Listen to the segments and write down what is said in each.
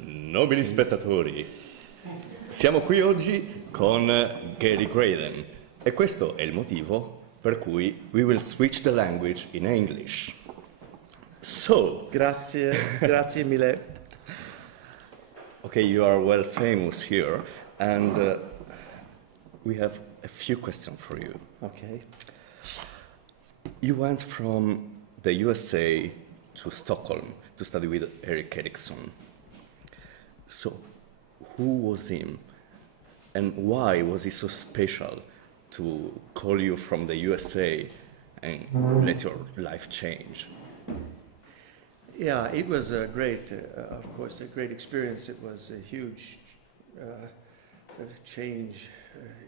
Nobili spettatori, siamo qui oggi con Gary Graden e questo è il motivo per cui we will switch the language in English. So, Grazie mille. Okay, you are well famous here and we have a few questions for you. Okay. You went from the USA to Stockholm to study with Erik Erikson. So, who was him and why was he so special to call you from the USA and let your life change? Yeah, it was a great, of course, a great experience. It was a huge change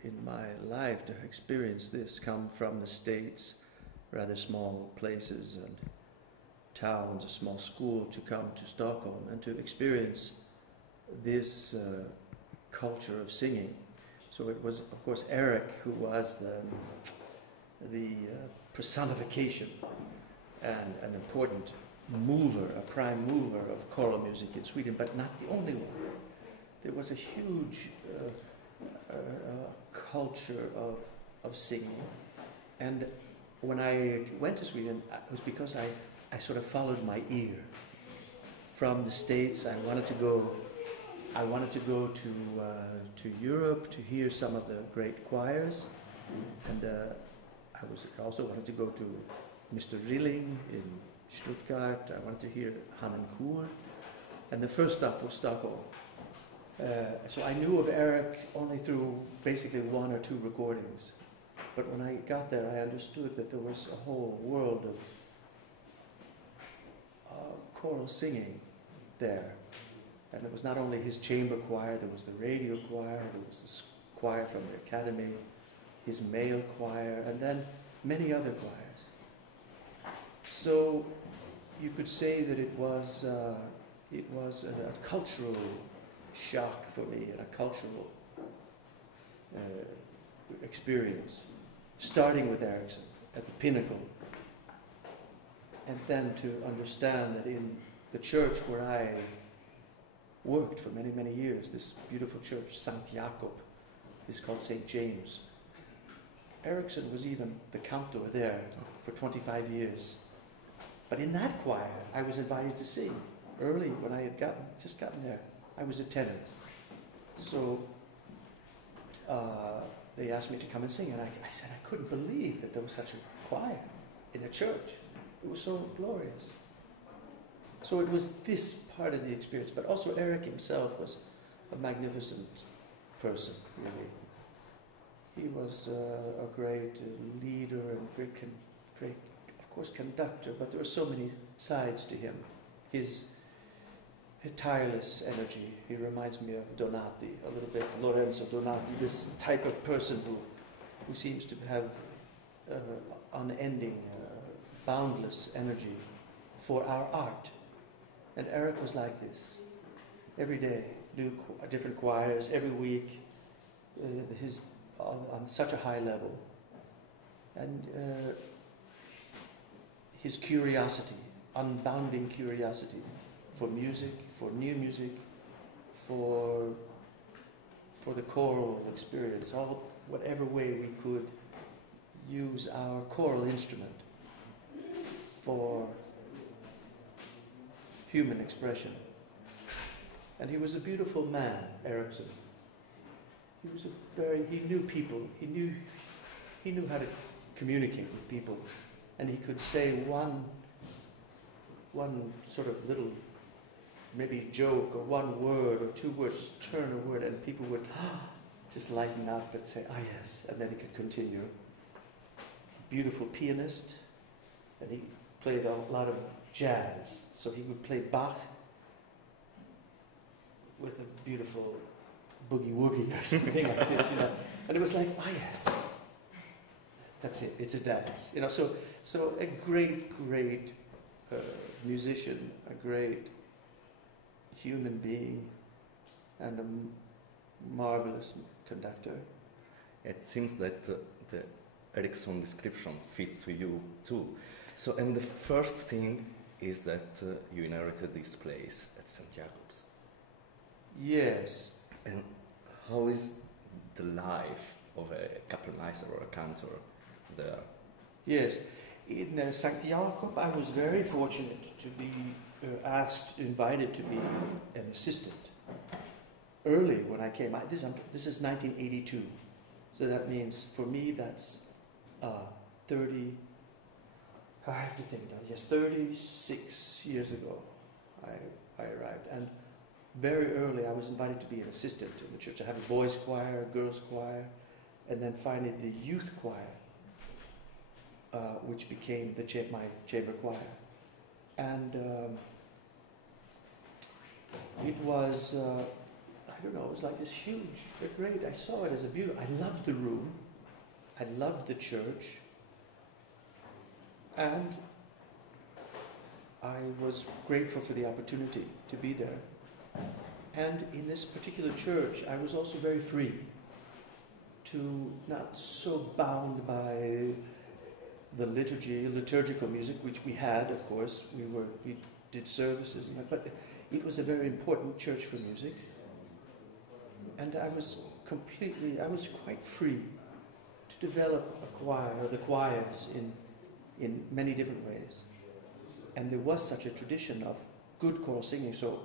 in my life to experience this, come from the States, rather small places and towns, a small school, to come to Stockholm and to experience this culture of singing. So it was, of course, Erik who was the personification and an important mover, a prime mover of choral music in Sweden, but not the only one. There was a huge culture of singing. And when I went to Sweden, it was because I sort of followed my ear. From the States, I wanted to go to Europe to hear some of the great choirs, and I also wanted to go to Mr. Rilling in Stuttgart. I wanted to hear Hannen Chor, and the first stop was Stockholm. So I knew of Erik only through basically one or two recordings, but when I got there I understood that there was a whole world of choral singing there. And it was not only his chamber choir, there was the radio choir, there was the choir from the academy, his male choir, and then many other choirs. So you could say that it was a cultural shock for me and a cultural experience, starting with Erikson at the pinnacle, and then to understand that in the church where I worked for many, many years, this beautiful church, St. Jakob, is called St. James. Erikson was even the cantor there for 25 years. But in that choir, I was invited to sing early when I had just gotten there. I was a tenor. So they asked me to come and sing, and I said I couldn't believe that there was such a choir in a church. It was so glorious. So it was this part of the experience, but also Erik himself was a magnificent person, really. He was a great leader and great, of course, conductor, but there were so many sides to him. His tireless energy, he reminds me of Donati, a little bit, Lorenzo Donati, this type of person who seems to have unending, boundless energy for our art. And Erik was like this. Every day, different choirs, every week, on such a high level. And his curiosity, unbounding curiosity for music, for new music, for the choral experience, whatever way we could use our choral instrument for human expression. And he was a beautiful man, Erikson. He knew people. He knew how to communicate with people, and he could say one sort of little, maybe joke or one word or two words, just turn a word, and people would just lighten up and say, "Ah, yes," and then he could continue. A beautiful pianist, and he played a lot of jazz, so he would play Bach with a beautiful boogie-woogie or something like this, and it was like, ah, yes, that's it, it's a dance, so a great musician, a great human being, and a marvelous conductor. It seems that the Erikson description fits to you too. So, and the first thing is that you inherited this place at St. Jacob's. Yes. And how is the life of a Kapellmeister or a cantor there? Yes. In St. Jacob, I was very fortunate to be invited to be an assistant. Early when I came, this is 1982, so that means for me that's 30. I have to think now. Yes, 36 years ago, I arrived, and very early I was invited to be an assistant in the church. I have a boys' choir, a girls' choir, and then finally the youth choir, which became my chamber choir, and it was. I don't know, it was like this huge, great, I saw it as a beautiful, I loved the room, I loved the church, and I was grateful for the opportunity to be there. And in this particular church, I was also very free, to not so bound by the liturgical music, which we had, of course, we did services, but it was a very important church for music. And I was quite free to develop a choir, or the choirs, in many different ways. And there was such a tradition of good choral singing, so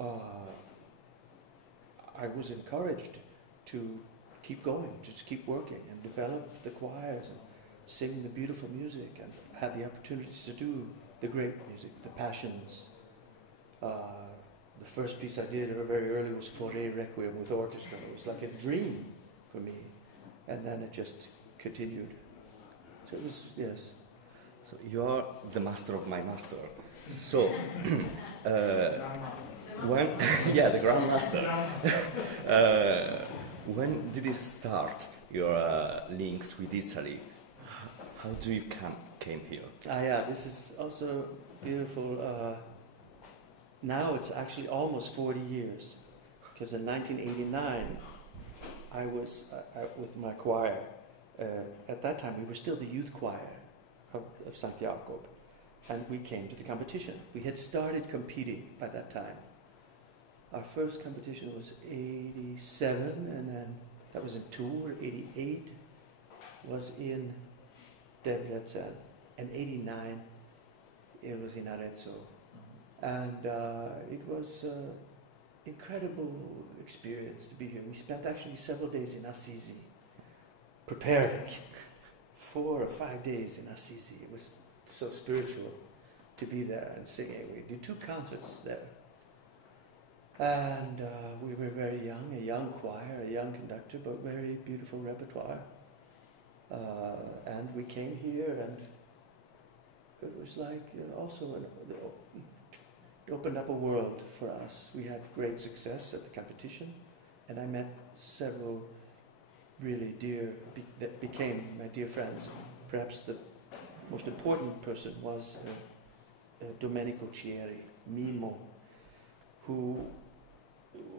I was encouraged to keep going, to keep working and develop the choirs and sing the beautiful music, and had the opportunities to do the great music, the Passions. The first piece I did very early was Fauré Requiem with orchestra. It was like a dream for me. And then it just continued. So it was, yes. So you are the master of my master. So, when, yeah, the Grand Master. When did you start your links with Italy? How do you came here? Yeah, this is also beautiful. Now it's actually almost 40 years, because in 1989 I was with my choir. At that time we were still the youth choir of St. Jacob, and we came to the competition. We had started competing by that time. Our first competition was 87, and then that was in Tours. 88 was in Debrecen, and 89 it was in Arezzo. And it was an incredible experience to be here. We spent actually several days in Assisi, preparing. 4 or 5 days in Assisi. It was so spiritual to be there and singing. We did 2 concerts there. And we were very young, a young choir, a young conductor, but very beautiful repertoire. And we came here, and it was like also it opened up a world for us. We had great success at the competition, and I met several really that became my dear friends. Perhaps the most important person was Domenico Chieri, Mimo, who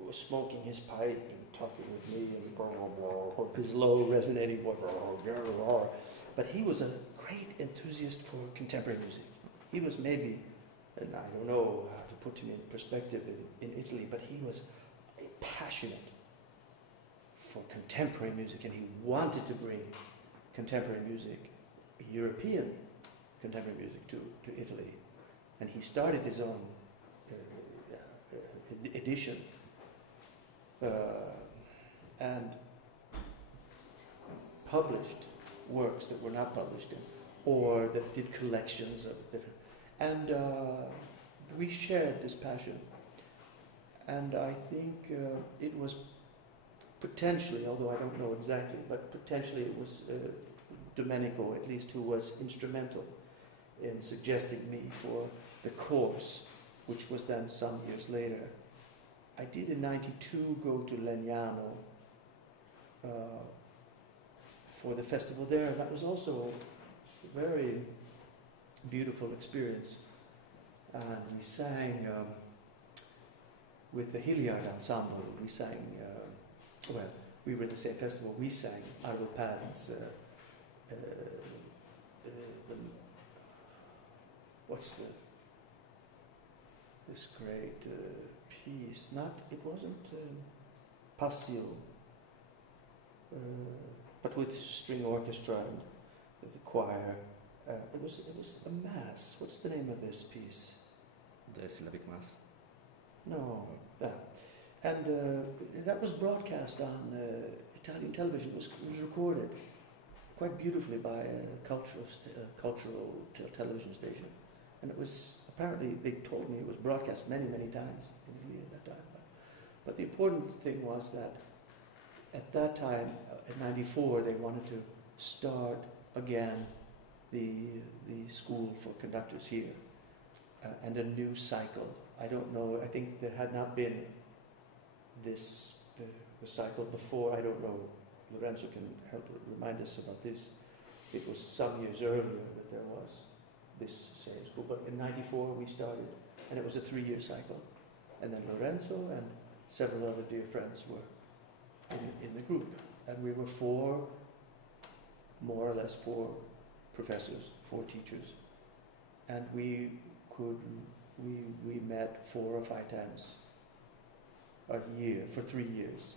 was smoking his pipe and talking with me, and blah, blah, blah, his low resonating voice, blah, blah, blah. But he was a great enthusiast for contemporary music. He was maybe, and I don't know how to put him in perspective in Italy, but he was passionate for contemporary music, and he wanted to bring contemporary music, European contemporary music, to Italy. And he started his own edition and published works that were not published in, or that did collections of different. And we shared this passion. And I think it was potentially, although I don't know exactly, but potentially it was Domenico, at least, who was instrumental in suggesting me for the course, which was then some years later. I did in '92 go to Legnano for the festival there. That was also a very beautiful experience. And we sang with the Hilliard Ensemble. We sang, well, we were at the same festival. We sang Arvo Pärd's what's this great piece? It wasn't Passio, but with string orchestra and with the choir. It was a mass. What's the name of this piece? The Slavic Mass. No, that. And that was broadcast on Italian television. It was recorded quite beautifully by a cultural television station. And it was, apparently, they told me it was broadcast many, many times in Italy at that time. But the important thing was that at that time, in '94, they wanted to start again the school for conductors here, and a new cycle. I don't know, I think there had not been the cycle before. I don't know, Lorenzo can help remind us about this. It was some years earlier that there was this same school, but in '94 we started, and it was a 3-year cycle. And then Lorenzo and several other dear friends were in the group. And we were more or less four professors, 4 teachers. And we met 4 or 5 times a year for 3 years.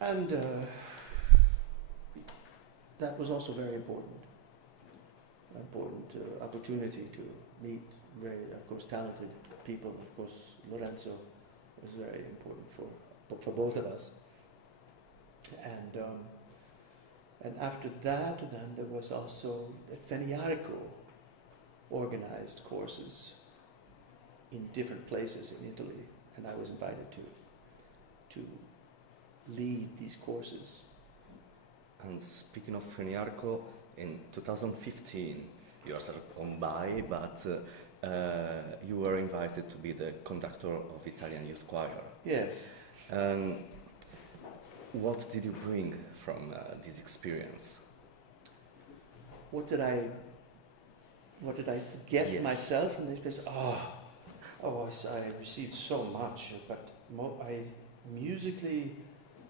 And that was also very important opportunity to meet very, of course, talented people. Of course, Lorenzo was very important for both of us. And after that, then there was also Feniarco organized courses in different places in Italy, and I was invited to lead these courses. And speaking of Feniarco, in 2015 you are sort of on by, but you were invited to be the conductor of Italian Youth Choir. Yes. What did you bring from this experience? What did I get Yes. myself in this place? I received so much, but musically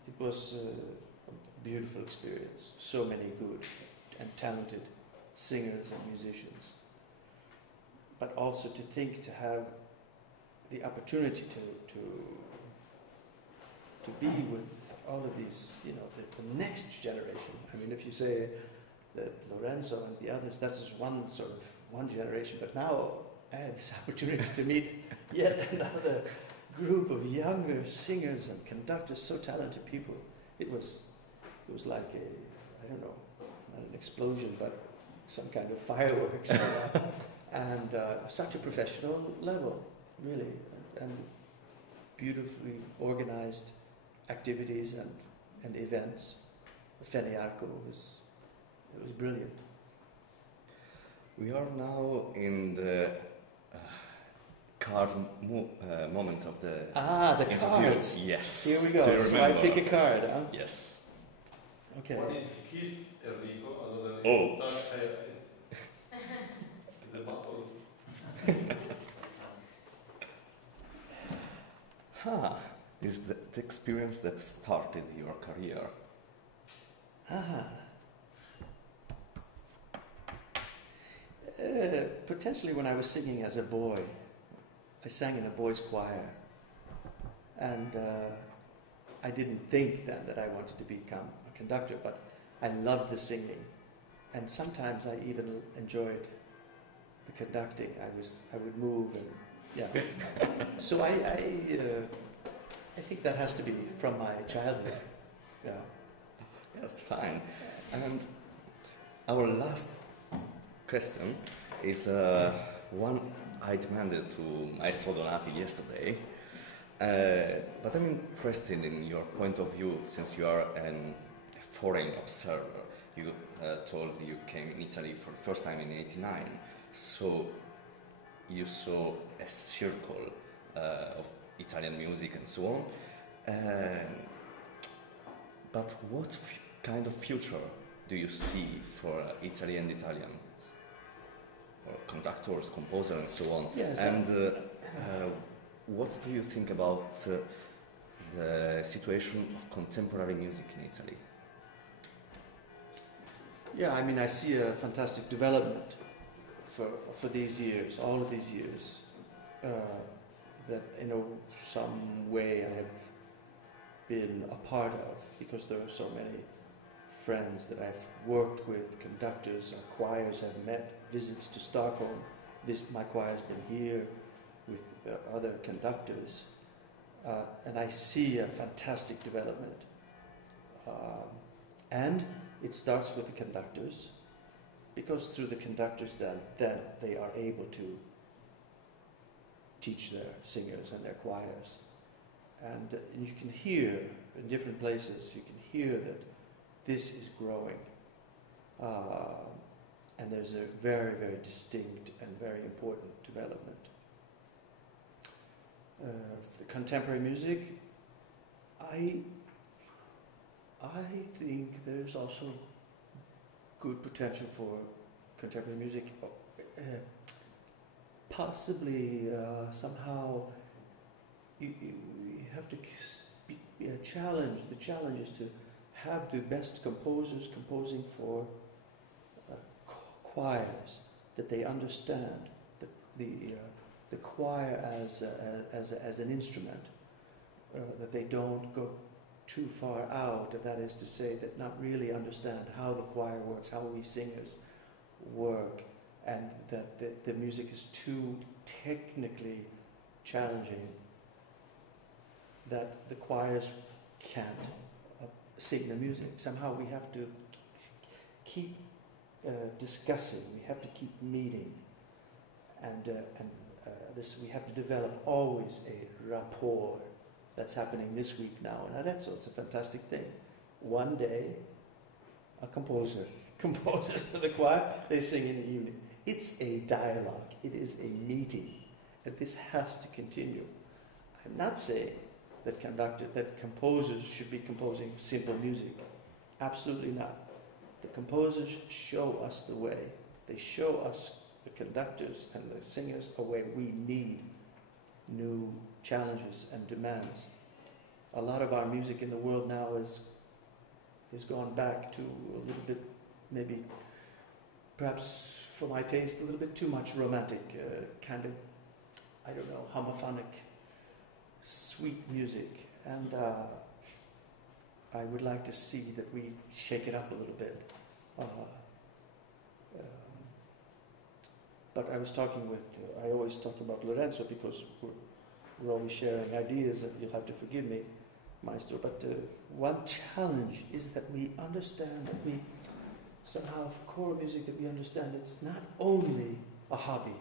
it was a beautiful experience. So many good and talented singers and musicians. But also to have the opportunity to be with all of these, the next generation. I mean, if you say that Lorenzo and the others, that's just one generation, but now I had this opportunity to meet yet another group of younger singers and conductors, so talented people. It was like I don't know, not an explosion, but some kind of fireworks, and such a professional level, really, and beautifully organized activities and events. Feniarco was brilliant. We are now in the card moment of the interview. Cards. Yes. Here we go. So I pick a card, huh? Yes. Okay. One is kiss Enrico, another Oh. is the bottle. Is the experience that started your career? Potentially when I was singing as a boy. I sang in a boys' choir. And I didn't think then that I wanted to become a conductor, but I loved the singing. And sometimes I even enjoyed the conducting. I would move and, yeah. So I think that has to be from my childhood. Yeah. That's fine. And our last question is one I demanded to Maestro Donati yesterday, but I'm interested in your point of view since you are a foreign observer. You told you came in Italy for the first time in '89, so you saw a circle of Italian music and so on. But what kind of future do you see for Italy and Italians, or conductors, composers, and so on? Yes, and what do you think about the situation of contemporary music in Italy? Yeah, I mean, I see a fantastic development for these years, all of these years, that in some way I have been a part of, because there are so many friends that I've worked with, conductors, our choirs I've met, visits to Stockholm. My choir's been here with other conductors, and I see a fantastic development. And it starts with the conductors, because through the conductors then they are able to teach their singers and their choirs. And you can hear in different places, you can hear that this is growing. And there's a very, very distinct and very important development. The contemporary music, I think there's also good potential for contemporary music. Possibly somehow you have to challenge. The challenge is to have the best composers composing for choirs, that they understand the choir as an instrument, that they don't go too far out, that is to say, that not really understand how the choir works, how we singers work, and that the music is too technically challenging, that the choirs can't sing the music. Somehow we have to keep discussing, we have to keep meeting, and this we have to develop always a rapport. That's happening this week now in Arezzo. It's a fantastic thing. One day, a composer composes for the choir, they sing in the evening. It's a dialogue, it is a meeting, and this has to continue. I'm not saying that composers should be composing simple music. Absolutely not. The composers show us the way. They show us, the conductors and the singers, a way we need new challenges and demands. A lot of our music in the world now has gone back to a little bit, maybe, perhaps for my taste, a little bit too much romantic, kind of, I don't know, homophonic, sweet music. And I would like to see that we shake it up a little bit. But I was talking with, I always talk about Lorenzo because we're always sharing ideas, and you'll have to forgive me, Maestro, but one challenge is that we understand that we, somehow for choral music, that we understand it's not only a hobby,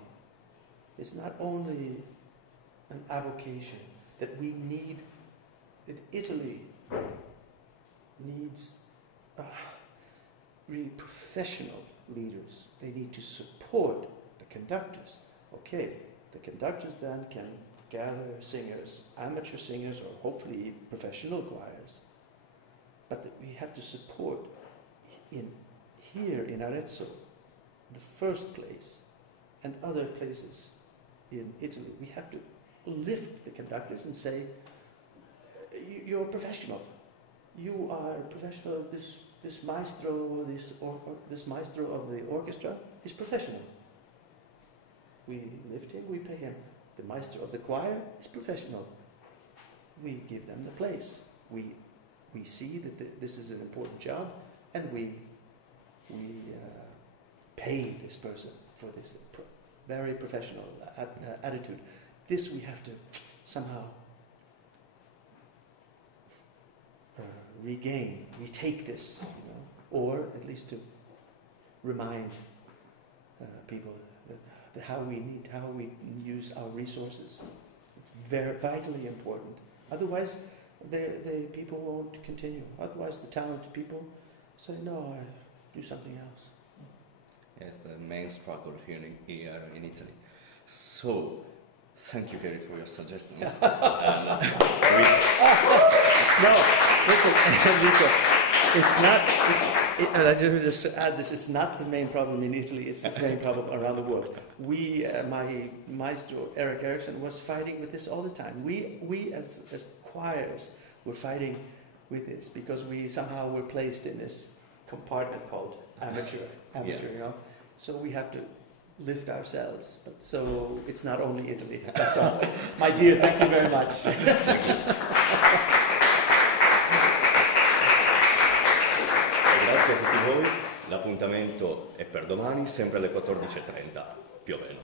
it's not only an avocation, that we need, that Italy needs really professional leaders. They need to support the conductors. Okay, the conductors then can gather singers, amateur singers, or hopefully professional choirs. But we have to support here in Arezzo, the first place, and other places in Italy. We have to lift the conductors and say, you're a professional. You are a professional. This maestro, this maestro of the orchestra is professional. We lift him, we pay him. The maestro of the choir is professional. We give them the place. We see that this is an important job, and we pay this person for this very professional attitude. This we have to somehow retake this, or at least to remind people that how we use our resources. It's very vitally important. Otherwise, the people won't continue. Otherwise, the talented people say, "No, I do something else." Yes, the main struggle here in Italy. So, thank you, Gary, for your suggestions. No, listen, Enrico, it's not, and I just add this, it's not the main problem in Italy, it's the main problem around the world. My maestro, Erik Eriksson, was fighting with this all the time. We as choirs were fighting with this because we somehow were placed in this compartment called amateur, Yeah. So we have to lift ourselves. But so it's not only Italy. That's all. My dear, thank you very much. Grazie a tutti voi. L'appuntamento è per domani, sempre alle 14:30, più o meno.